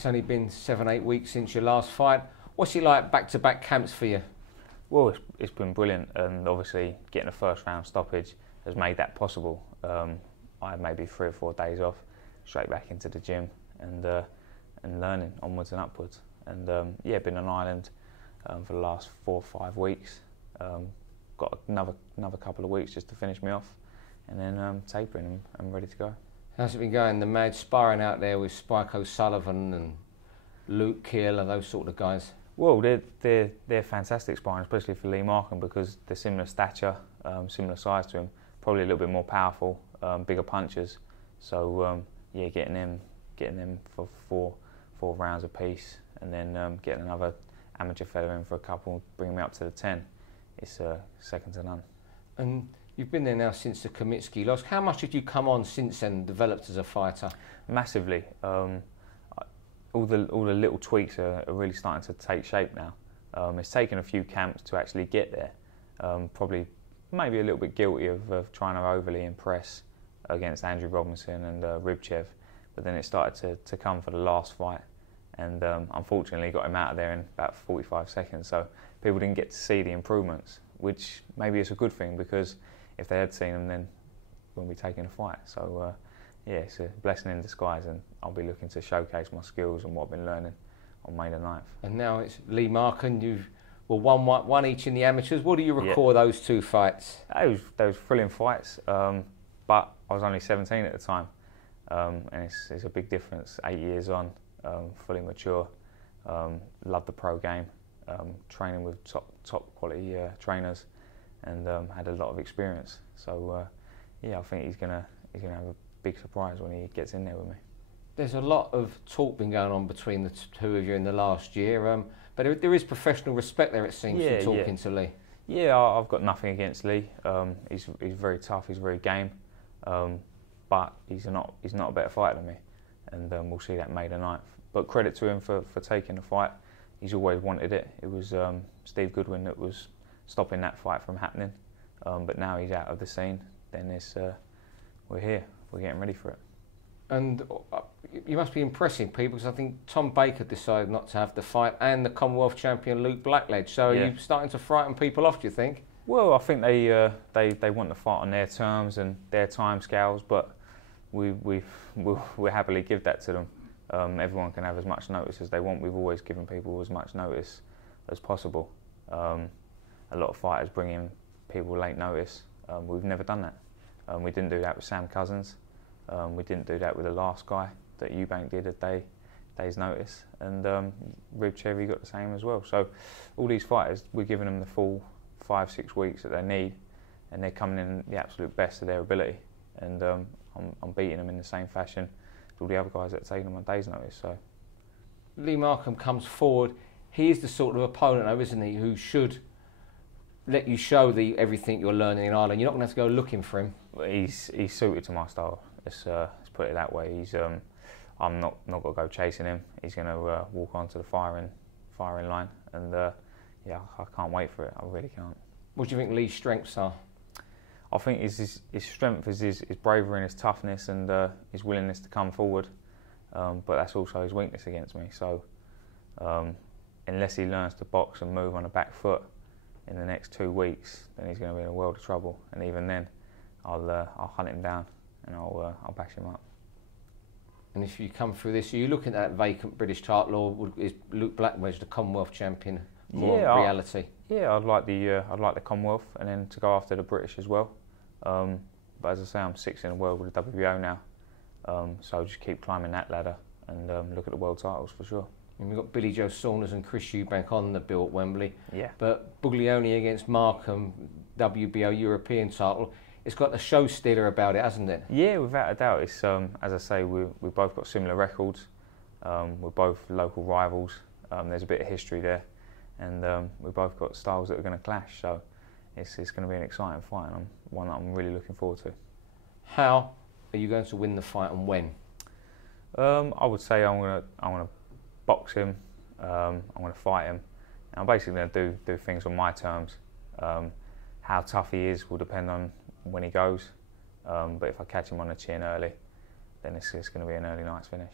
It's only been 7-8 weeks since your last fight. What's it like back-to-back camps for you? Well, it's been brilliant, and obviously getting a first round stoppage has made that possible. I had maybe 3 or 4 days off, straight back into the gym and learning onwards and upwards. And yeah, been on Ireland for the last 4 or 5 weeks. Got another couple of weeks just to finish me off, and then tapering and I'm ready to go. How's it been going? The mad sparring out there with Spike O'Sullivan and Luke Keel and those sort of guys? Well, they're fantastic sparring, especially for Lee Markham, because they're similar stature, similar size to him, probably a little bit more powerful, bigger punchers. So yeah, getting them for four rounds apiece, and then getting another amateur fella in for a couple, bringing me up to the 10. It's second to none. And you've been there now since the Kamitsky loss. How much have you come on since then, developed as a fighter? Massively. All the little tweaks are really starting to take shape now. It's taken a few camps to actually get there. Probably maybe a little bit guilty of trying to overly impress against Andrew Robinson and Ribchev, but then it started to come for the last fight, and unfortunately got him out of there in about 45 seconds, so people didn't get to see the improvements, which maybe is a good thing, because if they had seen them, then we wouldn't be taking a fight. So yeah, it's a blessing in disguise, and I'll be looking to showcase my skills and what I've been learning on May the 9th. And now it's Lee Markham. You've one each in the amateurs. What do you recall of those 2 fights? Those thrilling fights, but I was only 17 at the time, and it's a big difference. 8 years on, fully mature, loved the pro game, training with top quality trainers, and had a lot of experience. So yeah, I think he's gonna have a big surprise when he gets in there with me. There's a lot of talk been going on between the 2 of you in the last year, but there is professional respect there, it seems, from talking to Lee. Yeah, I've got nothing against Lee. He's very tough, he's very game, but he's not a better fighter than me, and we'll see that May the 9th. But credit to him for taking the fight. He's always wanted it. It was Steve Goodwin that was stopping that fight from happening, but now he's out of the scene. Then we're here. We're getting ready for it. And you must be impressing people, because I think Tom Baker decided not to have the fight, and the Commonwealth champion Luke Blackledge. So yeah. Are you starting to frighten people off, do you think? Well, I think they want to fight on their terms and their time scales, but we'll happily give that to them. Everyone can have as much notice as they want. We've always given people as much notice as possible. A lot of fighters bring in people late notice. We've never done that. We didn't do that with Sam Cousins. We didn't do that with the last guy that Eubank did a day's notice, and Ribchev got the same as well. So all these fighters, we're giving them the full 5-6 weeks that they need, and they're coming in the absolute best of their ability, and I'm beating them in the same fashion as all the other guys that are taking them on day's notice. So Lee Markham comes forward. He is the sort of opponent, though, isn't he, who should let you show everything you're learning in Ireland. You're not going to have to go looking for him. He's suited to my style. Let's put it that way. I'm not going to go chasing him. He's going to walk onto the firing line, and yeah, I can't wait for it. I really can't. What do you think Lee's strengths are? I think his strength is his bravery and his toughness, and his willingness to come forward. But that's also his weakness against me. So unless he learns to box and move on the back foot in the next 2 weeks, then he's going to be in a world of trouble. And even then, I'll hunt him down, and I'll bash him up. And if you come through this, are you looking at that vacant British title, or is Luke Blackledge, the Commonwealth champion, more reality? I'd like the Commonwealth, and then to go after the British as well. But as I say, I'm 6th in the world with the WBO now, so just keep climbing that ladder and look at the world titles for sure. And we've got Billy Joe Saunders and Chris Eubank on the bill at Wembley. Yeah. But Buglioni against Markham, WBO European title. It's got a show stealer about it, hasn't it? Yeah, without a doubt. It's as I say, we've both got similar records. We're both local rivals. There's a bit of history there, and we've both got styles that are going to clash. So it's going to be an exciting fight, and one that I'm really looking forward to. How are you going to win the fight, and when? I would say I'm going to box him. I'm going to fight him. And I'm basically going to do things on my terms. How tough he is will depend on when he goes, but if I catch him on the chin early, then it's going to be an early night's finish.